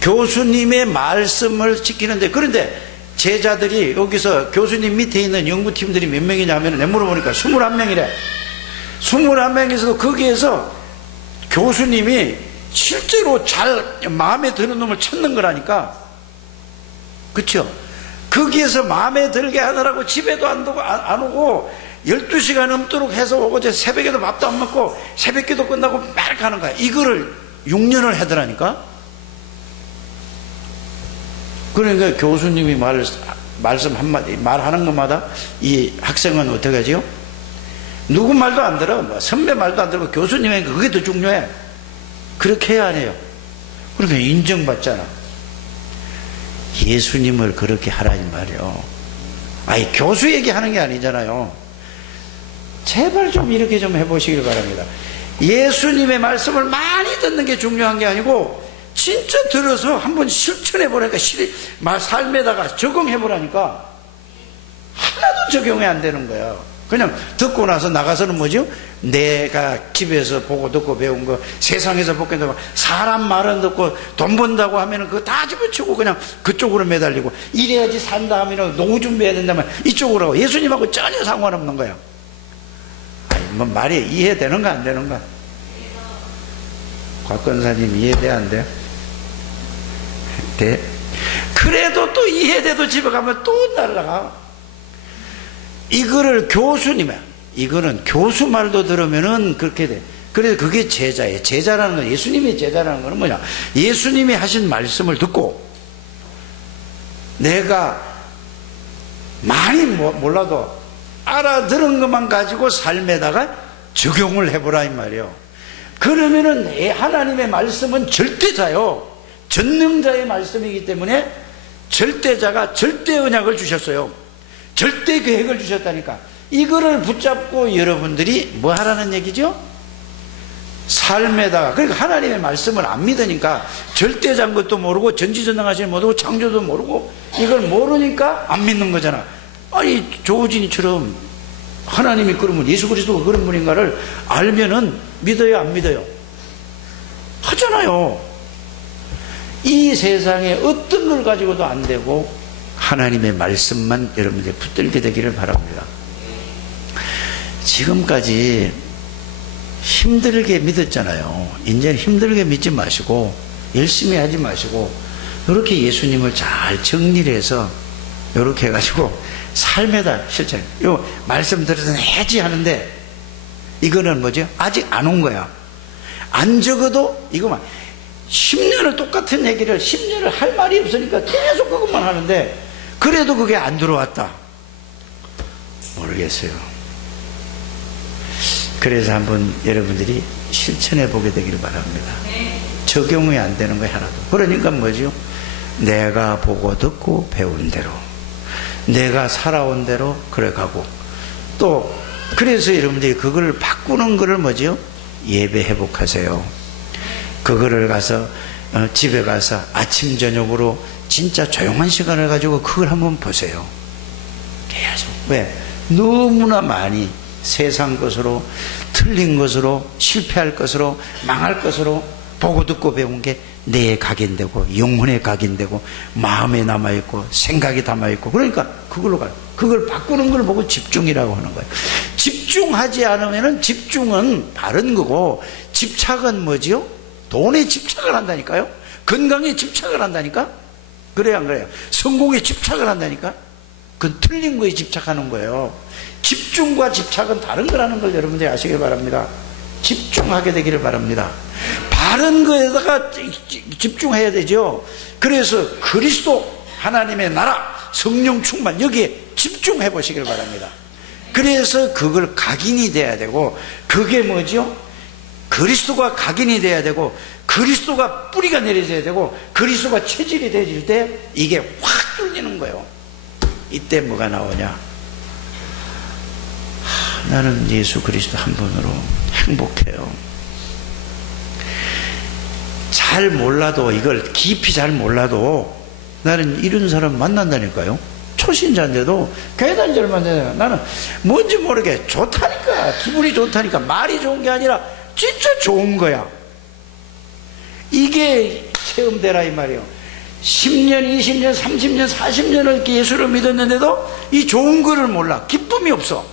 교수님의 말씀을 지키는데, 그런데 제자들이 여기서 교수님 밑에 있는 연구팀들이 몇 명이냐 하면 내 물어보니까 21명이래. 21명에서도 거기에서 교수님이 실제로 잘 마음에 드는 놈을 찾는 거라니까. 그쵸? 거기에서 마음에 들게 하느라고 집에도 안 오고 12시간 넘도록 해서 오고 새벽에도 밥도 안 먹고 새벽기도 끝나고 막 가는 거야. 이거를 6년을 하더라니까. 그러니까 교수님이 말씀 한마디 말하는 것마다 이 학생은 어떻게 하지요? 누구 말도 안 들어. 선배 말도 안 들고 교수님에게 그게 더 중요해. 그렇게 해야 해요. 그러면 인정받잖아. 예수님을 그렇게 하라 이 말이요. 교수 얘기하는 게 아니잖아요. 제발 좀 이렇게 좀 해보시길 바랍니다. 예수님의 말씀을 많이 듣는 게 중요한 게 아니고 진짜 들어서 한번 실천해보라니까. 삶에다가 적용해보라니까. 하나도 적용이 안 되는 거야. 그냥 듣고 나서 나가서는 뭐죠? 내가 집에서 보고 듣고 배운 거, 세상에서 보고 듣고, 사람 말은 듣고 돈 번다고 하면은 그거 다 집어치고 그냥 그쪽으로 매달리고, 이래야지 산다 하면은 노후 준비해야 된다면 이쪽으로 하고, 예수님하고 전혀 상관없는 거야. 말이 이해되는가 안 되는가? 곽건사님 이해돼 안 돼? 돼? 그래도 또 이해돼도 집에 가면 또 날라가. 이거를 이거는 교수 말도 들으면은 그렇게 돼. 그래서 그게 제자예요. 제자라는 건, 예수님이 제자라는 건 뭐냐? 예수님이 하신 말씀을 듣고 내가 많이 몰라도 알아들은 것만 가지고 삶에다가 적용을 해보라 이 말이에요. 그러면은 하나님의 말씀은 절대자요, 전능자의 말씀이기 때문에 절대자가 절대 언약을 주셨어요. 절대 계획을 주셨다니까. 이거를 붙잡고 여러분들이 뭐 하라는 얘기죠? 삶에다가. 그러니까 하나님의 말씀을 안 믿으니까 절대자인 것도 모르고 전지전능하시는 모르고 창조도 모르고 이걸 모르니까 안 믿는 거잖아. 아니 조우진이처럼 하나님이 그러면 예수 그리스도가 그런 분인가를 알면은 믿어요 안 믿어요? 하잖아요. 이 세상에 어떤 걸 가지고도 안 되고 하나님의 말씀만 여러분들이 붙들게 되기를 바랍니다. 지금까지 힘들게 믿었잖아요. 이제는 힘들게 믿지 마시고 열심히 하지 마시고 이렇게 예수님을 잘 정리를 해서 이렇게 해가지고 삶에다 실천. 요 말씀 들어서 해지 하는데 이거는 뭐죠? 아직 안 온 거야. 안 적어도 이거만 10년을 똑같은 얘기를 10년을 할 말이 없으니까 계속 그것만 하는데 그래도 그게 안 들어왔다. 모르겠어요. 그래서 한번 여러분들이 실천해 보게 되기를 바랍니다. 적용이 안 되는 거 하나도. 그러니까 뭐죠? 내가 보고 듣고 배운 대로, 내가 살아온 대로 그래 가고, 또 그래서 여러분들이 그걸 바꾸는 거를 뭐죠? 예배 회복하세요. 그거를 가서 집에 가서 아침 저녁으로 진짜 조용한 시간을 가지고 그걸 한번 보세요. 계속. 왜? 너무나 많이 세상 것으로, 틀린 것으로, 실패할 것으로, 망할 것으로 보고 듣고 배운 게 뇌에 각인되고 영혼에 각인되고 마음에 남아있고 생각이 담아있고, 그러니까 그걸로 가요. 그걸 바꾸는 걸 보고 집중이라고 하는 거예요. 집중하지 않으면 집중은 바른 거고, 집착은 뭐지요? 돈에 집착을 한다니까요. 건강에 집착을 한다니까. 그래야 안 그래요? 성공에 집착을 한다니까. 그건 틀린 거에 집착하는 거예요. 집중과 집착은 다른 거라는 걸 여러분들이 아시길 바랍니다. 집중하게 되기를 바랍니다. 바른 거에다가 집중해야 되죠. 그래서 그리스도, 하나님의 나라, 성령 충만, 여기에 집중해 보시길 바랍니다. 그래서 그걸 각인이 돼야 되고, 그게 뭐죠? 그리스도가 각인이 돼야 되고, 그리스도가 뿌리가 내려져야 되고, 그리스도가 체질이 되질 때 이게 확 뚫리는 거예요. 이때 뭐가 나오냐? 나는 예수 그리스도 한 분으로 행복해요. 잘 몰라도, 이걸 깊이 잘 몰라도 나는 이런 사람 만난다니까요. 초신자인데도 교회다닌 지 얼마 안 되잖아요. 나는 뭔지 모르게 좋다니까, 기분이 좋다니까. 말이 좋은 게 아니라 진짜 좋은 거야. 이게 체험되라 이 말이에요. 10년, 20년, 30년, 40년을 예수를 믿었는데도 이 좋은 거를 몰라. 기쁨이 없어.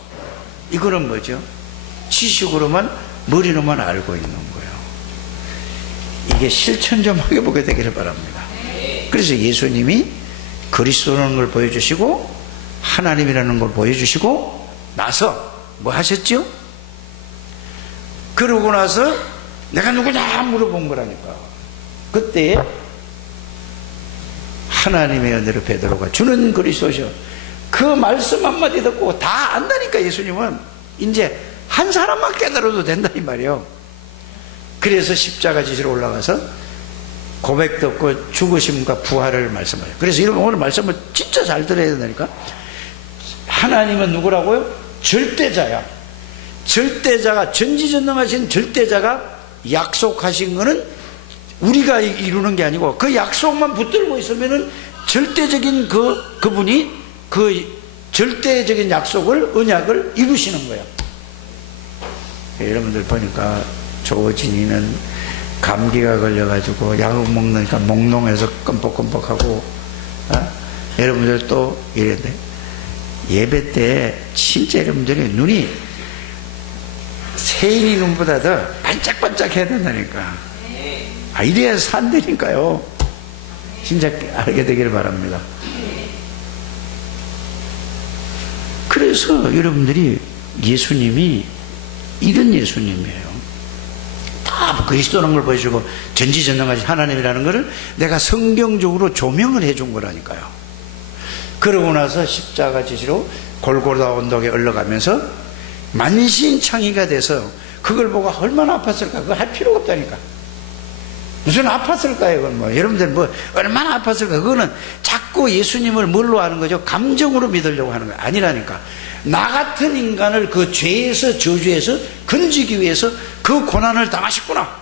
이거는 뭐죠? 지식으로만, 머리로만 알고 있는 거예요. 이게 실천 좀 해보게 되기를 바랍니다. 그래서 예수님이 그리스도라는 걸 보여주시고 하나님이라는 걸 보여주시고 나서 뭐 하셨죠? 그러고 나서 내가 누구냐 물어본 거라니까. 그때 하나님의 은혜로 베드로가 주는 그리스도셔. 그 말씀 한마디 듣고 다 안다니까. 예수님은 이제 한 사람만 깨달아도 된다 이 말이에요. 그래서 십자가 지시로 올라가서 고백 듣고 죽으심과 부활을 말씀해요. 그래서 이런 오늘 말씀을 진짜 잘 들어야 된다니까. 하나님은 누구라고요? 절대자야. 절대자가, 전지전능하신 절대자가 약속하신 거는 우리가 이루는 게 아니고 그 약속만 붙들고 있으면은 절대적인 그분이 그 절대적인 약속을, 언약을 이루시는 거예요. 여러분들 보니까 조진이는 감기가 걸려가지고 약을 먹으니까 몽롱해서 끔뻑끔뻑하고, 여러분들 또 이랬는데 예배 때 진짜 여러분들이 눈이 세인이 눈보다 더 반짝반짝 해야 된다니까. 이래야 산다니까요. 진짜 알게 되기를 바랍니다. 그래서 여러분들이 예수님이 이런 예수님이에요. 다 그리스도라는 걸 보여주고 전지전능하신 하나님이라는 것을 내가 성경적으로 조명을 해준 거라니까요. 그러고 나서 십자가 지시로 골고다 언덕에 올라가면서 만신창이가 돼서 그걸 보고 얼마나 아팠을까? 그거 할 필요가 없다니까. 무슨 아팠을까요? 그건 뭐 여러분들 뭐 얼마나 아팠을까? 그거는 자꾸 예수님을 뭘로 하는 거죠? 감정으로 믿으려고 하는 거 아니라니까. 나 같은 인간을 그 죄에서, 저주에서 건지기 위해서 그 고난을 당하셨구나.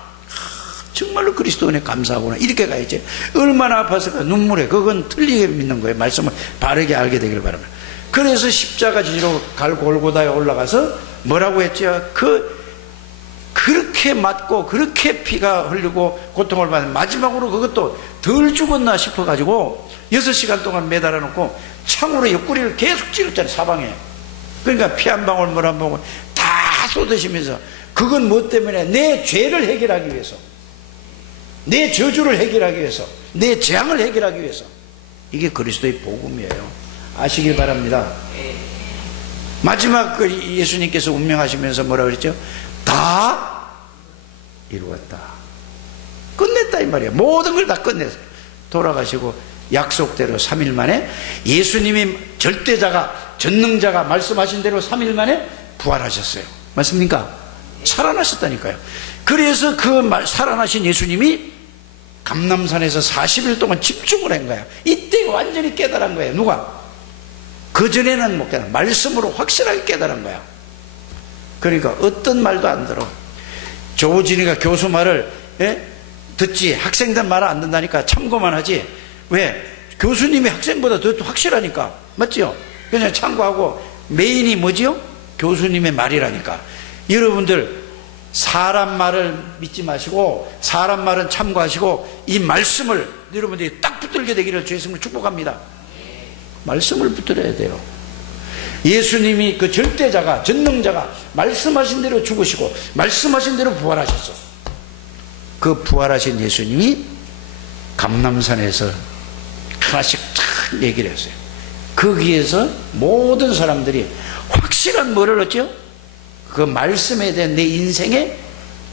정말로 그리스도 은혜 감사하구나. 이렇게 가야지. 얼마나 아팠을까? 눈물에. 그건 틀리게 믿는 거예요. 말씀을 바르게 알게 되길 바랍니다. 그래서 십자가 지시로 골고다에 올라가서 뭐라고 했죠? 그렇게 맞고 그렇게 피가 흘리고 고통을 받는, 마지막으로 그것도 덜 죽었나 싶어가지고 6시간 동안 매달아 놓고 창으로 옆구리를 계속 찌르잖아요. 사방에. 그러니까 피 한 방울 물 한 방울 다 쏟으시면서, 그건 뭐 때문에? 내 죄를 해결하기 위해서, 내 저주를 해결하기 위해서, 내 재앙을 해결하기 위해서. 이게 그리스도의 복음이에요. 아시길 바랍니다. 마지막 그 예수님께서 운명하시면서 뭐라고 그랬죠? 다 이루었다. 끝냈다 이 말이에요. 모든 걸 다 끝냈어요. 돌아가시고 약속대로 3일 만에, 예수님이 절대자가, 전능자가 말씀하신 대로 3일 만에 부활하셨어요. 맞습니까? 살아나셨다니까요. 그래서 그 살아나신 예수님이 감람산에서 40일 동안 집중을 한 거야. 이때 완전히 깨달은 거예요. 누가? 그전에는 못 깨달아. 말씀으로 확실하게 깨달은 거야. 그러니까 어떤 말도 안 들어. 조진이가 교수 말을 듣지, 학생들 말을 안 듣는다니까 참고만 하지. 왜? 교수님이 학생보다 더 확실하니까. 맞죠? 그냥 참고하고, 메인이 뭐지요? 교수님의 말이라니까. 여러분들 사람 말을 믿지 마시고 사람 말은 참고하시고 이 말씀을 여러분들이 딱 붙들게 되기를 주의 이름으로 축복합니다. 말씀을 붙들어야 돼요. 예수님이 그 절대자가, 전능자가 말씀하신 대로 죽으시고 말씀하신 대로 부활하셨어. 그 부활하신 예수님이 감람산에서 하나씩 탁 얘기를 했어요. 거기에서 모든 사람들이 확실한 뭐를 얻죠? 그 말씀에 대한 내 인생에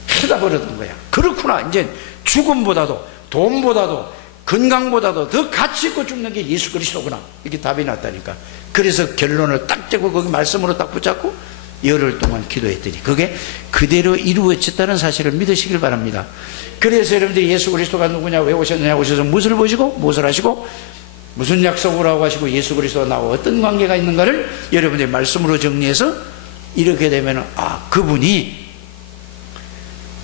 해답을 얻은 거야. 그렇구나. 이제 죽음보다도, 돈보다도, 건강보다도 더 가치 있고 죽는 게 예수 그리스도구나. 이렇게 답이 났다니까. 그래서 결론을 딱 잡고 거기 말씀으로 딱 붙잡고 열흘 동안 기도했더니 그게 그대로 이루어졌다는 사실을 믿으시길 바랍니다. 그래서 여러분들이 예수 그리스도가 누구냐, 왜 오셨느냐, 오셔서 무엇을 보시고 무엇을 하시고 무슨 약속을 하고 하시고 예수 그리스도와 나와 어떤 관계가 있는가를 여러분들이 말씀으로 정리해서 이렇게 되면, 아, 그분이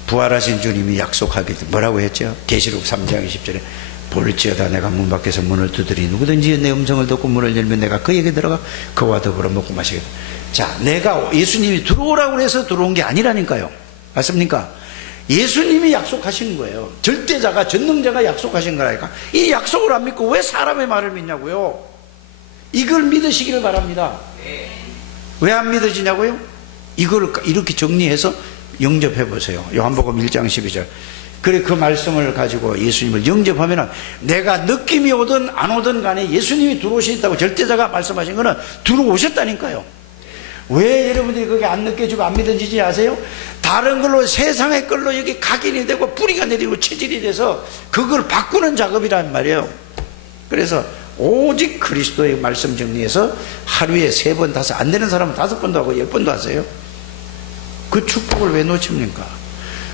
부활하신 주님이 약속하게 돼. 뭐라고 했죠? 계시록 3장 20절에 볼지어다 내가 문 밖에서 문을 두드리니 누구든지 내 음성을 듣고 문을 열면 내가 그에게 들어가 그와 더불어 먹고 마시겠다. 자, 내가 예수님이 들어오라고 해서 들어온 게 아니라니까요. 맞습니까? 예수님이 약속하신 거예요. 절대자가, 전능자가 약속하신 거라니까. 이 약속을 안 믿고 왜 사람의 말을 믿냐고요? 이걸 믿으시기를 바랍니다. 왜 안 믿어지냐고요? 이걸 이렇게 정리해서 영접해 보세요. 요한복음 1장 12절. 그래, 그 말씀을 가지고 예수님을 영접하면 내가 느낌이 오든 안 오든 간에 예수님이 들어오신다고 절대자가 말씀하신 거는 들어오셨다니까요. 왜 여러분들이 그게 안 느껴지고 안 믿어지지 아세요? 다른 걸로, 세상의 걸로 여기 각인이 되고 뿌리가 내리고 체질이 돼서 그걸 바꾸는 작업이란 말이에요. 그래서 오직 그리스도의 말씀 정리해서 하루에 3번, 5번, 안 되는 사람은 5번도 하고 10번도 하세요. 그 축복을 왜 놓칩니까?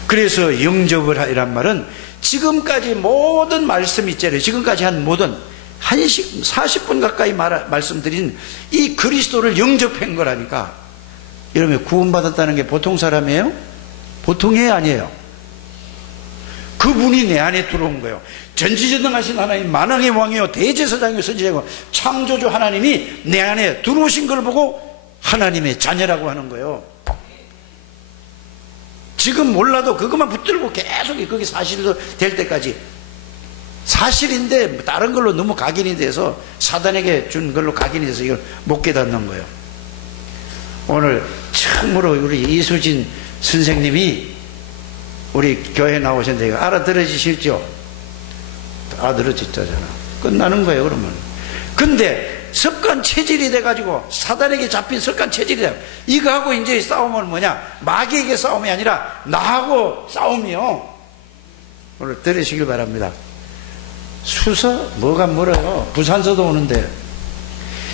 그래서 영접을 하란 말은 지금까지 모든 말씀 있잖아요. 지금까지 한 모든 40분 가까이 말씀드린 이 그리스도를 영접한 거라니까. 여러분, 구원받았다는 게 보통 사람이에요? 보통이 아니에요. 그분이 내 안에 들어온 거예요. 전지전능하신 하나님, 만왕의 왕이요 대제사장이요 선지자이고 창조주 하나님이 내 안에 들어오신 걸 보고 하나님의 자녀라고 하는 거예요. 지금 몰라도 그것만 붙들고 계속 거기 사실로 될 때까지, 사실인데 다른 걸로 너무 각인이 돼서 사단에게 준 걸로 각인이 돼서 이걸 못 깨닫는 거예요. 오늘 처음으로 우리 이수진 선생님이 우리 교회 나오셨는데 이거 알아들으시죠? 알아들으셨잖아. 끝나는 거예요. 그러면. 근데 습관 체질이 돼가지고 사단에게 잡힌 습관 체질이 돼. 이거하고 이제 싸움은 뭐냐? 마귀에게 싸움이 아니라 나하고 싸움이요. 오늘 들으시길 바랍니다. 수서 뭐가 멀어요. 부산서도 오는데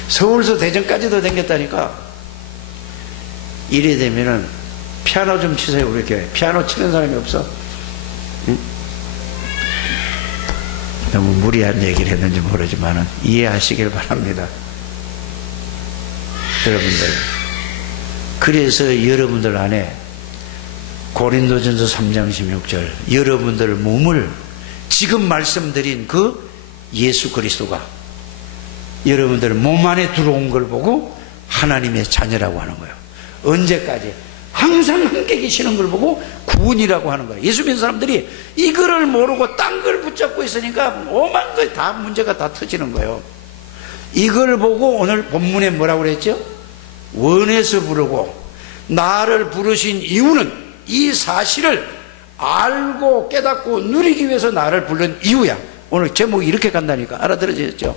서울서 대전까지도 댕겼다니까. 이래 되면은 피아노 좀 치세요. 우리 교회 피아노 치는 사람이 없어? 응? 너무 무리한 얘기를 했는지 모르지만 이해하시길 바랍니다. 여러분들, 그래서 여러분들 안에 고린도전서 3장 16절 여러분들 몸을 지금 말씀드린 그 예수 그리스도가 여러분들 몸 안에 들어온 걸 보고 하나님의 자녀라고 하는 거예요. 언제까지? 항상 함께 계시는 걸 보고 구원이라고 하는 거예요. 예수 믿는 사람들이 이거를 모르고 딴 걸 붙잡고 있으니까 오만 거 다 문제가 다 터지는 거예요. 이걸 보고 오늘 본문에 뭐라고 그랬죠? 원해서 부르고 나를 부르신 이유는 이 사실을 알고 깨닫고 누리기 위해서 나를 부른 이유야. 오늘 제목이 이렇게 간다니까. 알아들어지셨죠?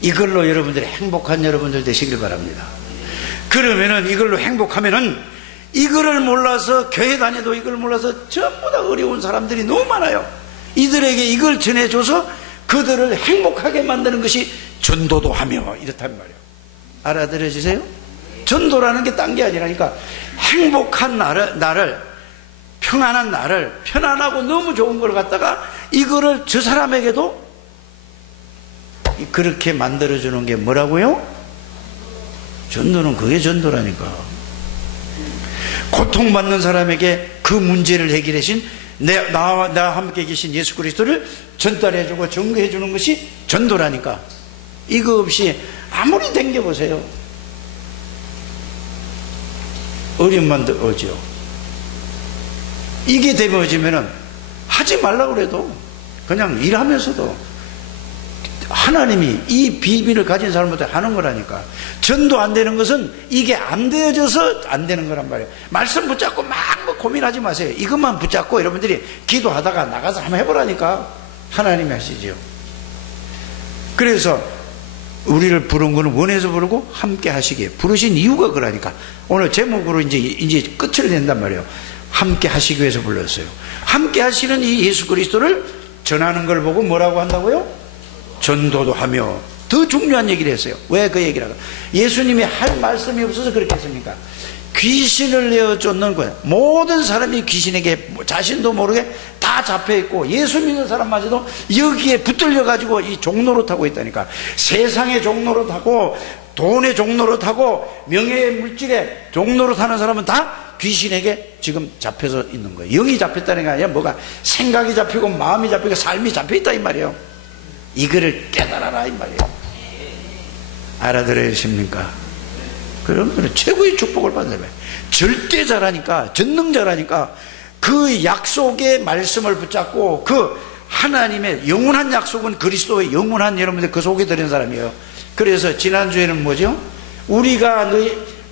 이걸로 여러분들이 행복한 여러분들 되시길 바랍니다. 그러면은 이걸로 행복하면은 이거를 몰라서 교회 다녀도 이걸 몰라서 전부 다 어려운 사람들이 너무 많아요. 이들에게 이걸 전해줘서 그들을 행복하게 만드는 것이 전도도 하며 이렇단 말이에요. 알아들어지세요? 전도라는 게 딴 게 아니라니까 행복한 나를 평안한 나를 편안하고 너무 좋은 걸 갖다가 이거를 저 사람에게도 그렇게 만들어주는 게 뭐라고요? 전도는 그게 전도라니까. 고통받는 사람에게 그 문제를 해결하신 나와 함께 계신 예수 그리스도를 전달해주고 증거해주는 것이 전도라니까. 이거 없이 아무리 댕겨보세요. 어려움만 오죠. 이게 되어지면은 하지 말라고 그래도 그냥 일하면서도 하나님이 이 비밀을 가진 사람한테 하는 거라니까. 전도 안 되는 것은 이게 안 되어져서 안 되는 거란 말이에요. 말씀 붙잡고 막 뭐 고민하지 마세요. 이것만 붙잡고 여러분들이 기도하다가 나가서 한번 해보라니까. 하나님이 하시죠. 그래서 우리를 부른 거는 원해서 부르고 함께 하시기에 부르신 이유가 그러니까. 오늘 제목으로 이제 끝을 낸단 말이에요. 함께 하시기 위해서 불렀어요. 함께 하시는 이 예수 그리스도를 전하는 걸 보고 뭐라고 한다고요? 전도도 하며. 더 중요한 얘기를 했어요. 왜 그 얘기를 하고? 예수님이 할 말씀이 없어서 그렇게 했습니까? 귀신을 내어 쫓는 거예요. 모든 사람이 귀신에게 자신도 모르게 다 잡혀있고 예수 믿는 사람마저도 여기에 붙들려 가지고 이 종로로 타고 있다니까. 세상의 종로로 타고 돈의 종로로 타고 명예의 물질의 종로로 타는 사람은 다 귀신에게 지금 잡혀서 있는 거예요. 영이 잡혔다는 게 아니라 뭐가 생각이 잡히고 마음이 잡히고 삶이 잡혀있다 이 말이에요. 이거를 깨달아라 이 말이에요. 알아들으십니까? 그러면 최고의 축복을 받는 거예요. 절대자라니까, 전능자라니까 그 약속의 말씀을 붙잡고 그 하나님의 영원한 약속은 그리스도의 영원한 여러분들 그 속에 들은 사람이에요. 그래서 지난주에는 뭐죠? 우리가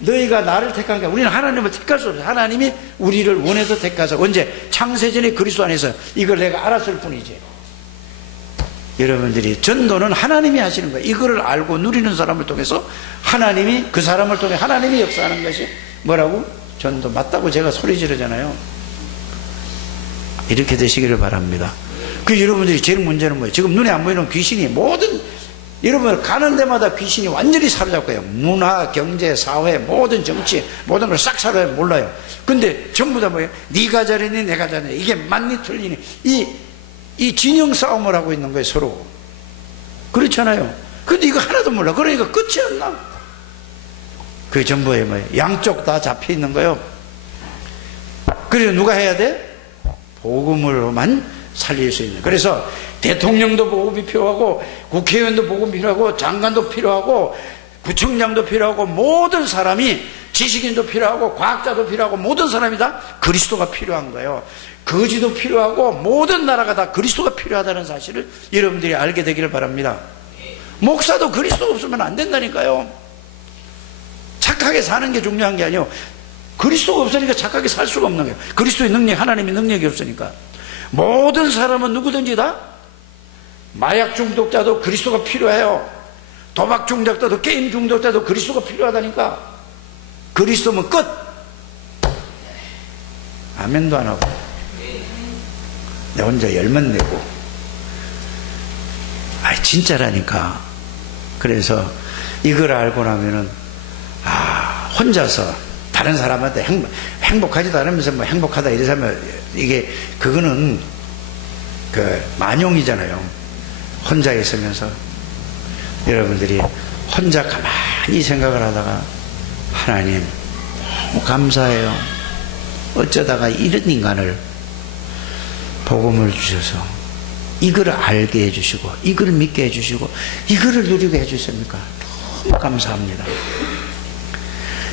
너희가 나를 택한 게 우리는 하나님을 택할 수 없어요. 하나님이 우리를 원해서 택하서 언제? 창세전에 그리스도 안에서 이걸 내가 알았을 뿐이지. 여러분들이 전도는 하나님이 하시는 거예요. 이거를 알고 누리는 사람을 통해서 하나님이 그 사람을 통해 하나님이 역사하는 것이 뭐라고? 전도. 맞다고 제가 소리 지르잖아요. 이렇게 되시기를 바랍니다. 그 여러분들이 제일 문제는 뭐예요? 지금 눈에 안 보이는 귀신이 모든 여러분 가는 데마다 귀신이 완전히 사로잡고요. 문화, 경제, 사회, 모든 정치 모든 걸 싹 사로잡고 몰라요. 근데 전부 다 뭐예요? 네가 잘했니 내가 잘했니 이게 맞니 틀리니 이 진영 싸움을 하고 있는 거예요. 서로. 그렇잖아요. 근데 이거 하나도 몰라. 그러니까 끝이 안 나. 그게 전부에 뭐예요? 양쪽 다 잡혀 있는 거예요. 그래서 누가 해야 돼? 복음으로만 살릴 수 있는. 그래서 대통령도 복음이 필요하고 국회의원도 복음이 필요하고 장관도 필요하고 구청장도 필요하고 모든 사람이 지식인도 필요하고 과학자도 필요하고 모든 사람이 다 그리스도가 필요한 거예요. 거지도 필요하고 모든 나라가 다 그리스도가 필요하다는 사실을 여러분들이 알게 되기를 바랍니다. 목사도 그리스도가 없으면 안 된다니까요. 착하게 사는 게 중요한 게 아니에요. 그리스도가 없으니까 착하게 살 수가 없는 거예요. 그리스도의 능력, 하나님의 능력이 없으니까. 모든 사람은 누구든지 다 마약 중독자도 그리스도가 필요해요. 도박 중독자도 게임 중독자도 그리스도가 필요하다니까. 그리스도면 끝. 아멘도 안 하고 내 혼자 열만 내고. 진짜라니까. 그래서 이걸 알고 나면은 혼자서 다른 사람한테 행복하지도 않으면서 뭐 행복하다 이래서면 이게 그거는 그 만용이잖아요. 혼자 있으면서 여러분들이 혼자 가만히 생각을 하다가 하나님 너무 감사해요. 어쩌다가 이런 인간을 복음을 주셔서 이걸 알게 해주시고 이걸 믿게 해주시고 이거를 누리게 해주십니까? 너무 감사합니다.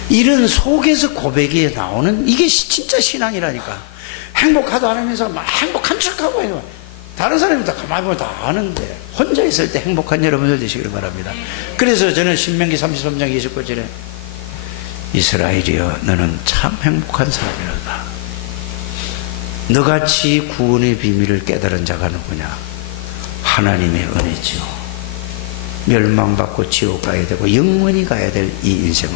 이런 속에서 고백이 나오는 이게 진짜 신앙이라니까. 행복하다 않으면서 막 행복한 척하고 해요. 다른 사람이 다 가만히 보면 다 아는데 혼자 있을 때 행복한 여러분들 되시길 바랍니다. 그래서 저는 신명기 33장 29절에 이스라엘이여 너는 참 행복한 사람이로다. 너같이 구원의 비밀을 깨달은 자가 누구냐? 하나님의 은혜지요. 멸망받고 지옥 가야 되고 영원히 가야 될 이 인생을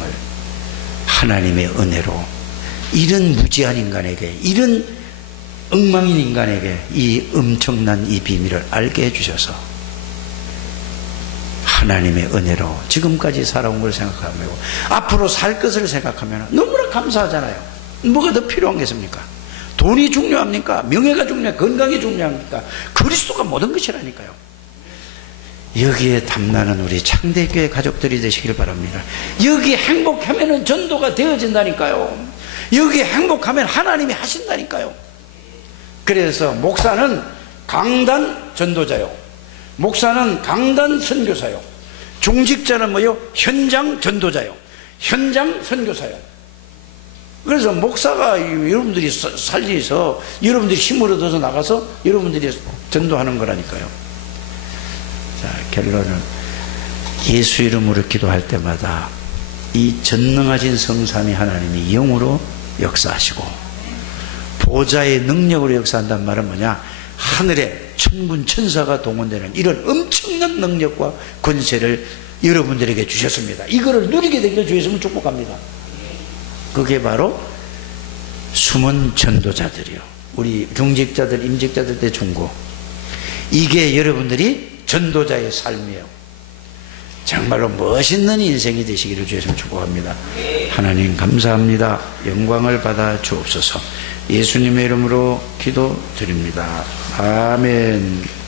하나님의 은혜로 이런 무지한 인간에게, 이런 엉망인 인간에게 이 엄청난 이 비밀을 알게 해주셔서 하나님의 은혜로 지금까지 살아온 걸 생각하며 앞으로 살 것을 생각하면 너무나 감사하잖아요. 뭐가 더 필요한 게 있습니까? 돈이 중요합니까? 명예가 중요합니까? 건강이 중요합니까? 그리스도가 모든 것이라니까요. 여기에 탐나는 우리 창대교회 가족들이 되시길 바랍니다. 여기 행복하면 전도가 되어진다니까요. 여기 행복하면 하나님이 하신다니까요. 그래서 목사는 강단 전도자요, 목사는 강단 선교사요, 중직자는 뭐요? 현장 전도자요, 현장 선교사요. 그래서 목사가 여러분들이 살리서 여러분들이 힘을 얻어서 나가서 여러분들이 전도하는 거라니까요. 자, 결론은 예수 이름으로 기도할 때마다 이 전능하신 성삼위 하나님이 영으로 역사하시고 보좌의 능력으로 역사한다는 말은 뭐냐? 하늘에 천군 천사가 동원되는 이런 엄청난 능력과 권세를 여러분들에게 주셨습니다. 이거를 누리게 되기를 주 예수님은 축복합니다. 그게 바로 숨은 전도자들이요, 우리 중직자들, 임직자들 때 중고, 이게 여러분들이 전도자의 삶이에요. 정말로 멋있는 인생이 되시기를 주 예수님 축복합니다. 하나님 감사합니다. 영광을 받아 주옵소서. 예수님의 이름으로 기도드립니다. 아멘.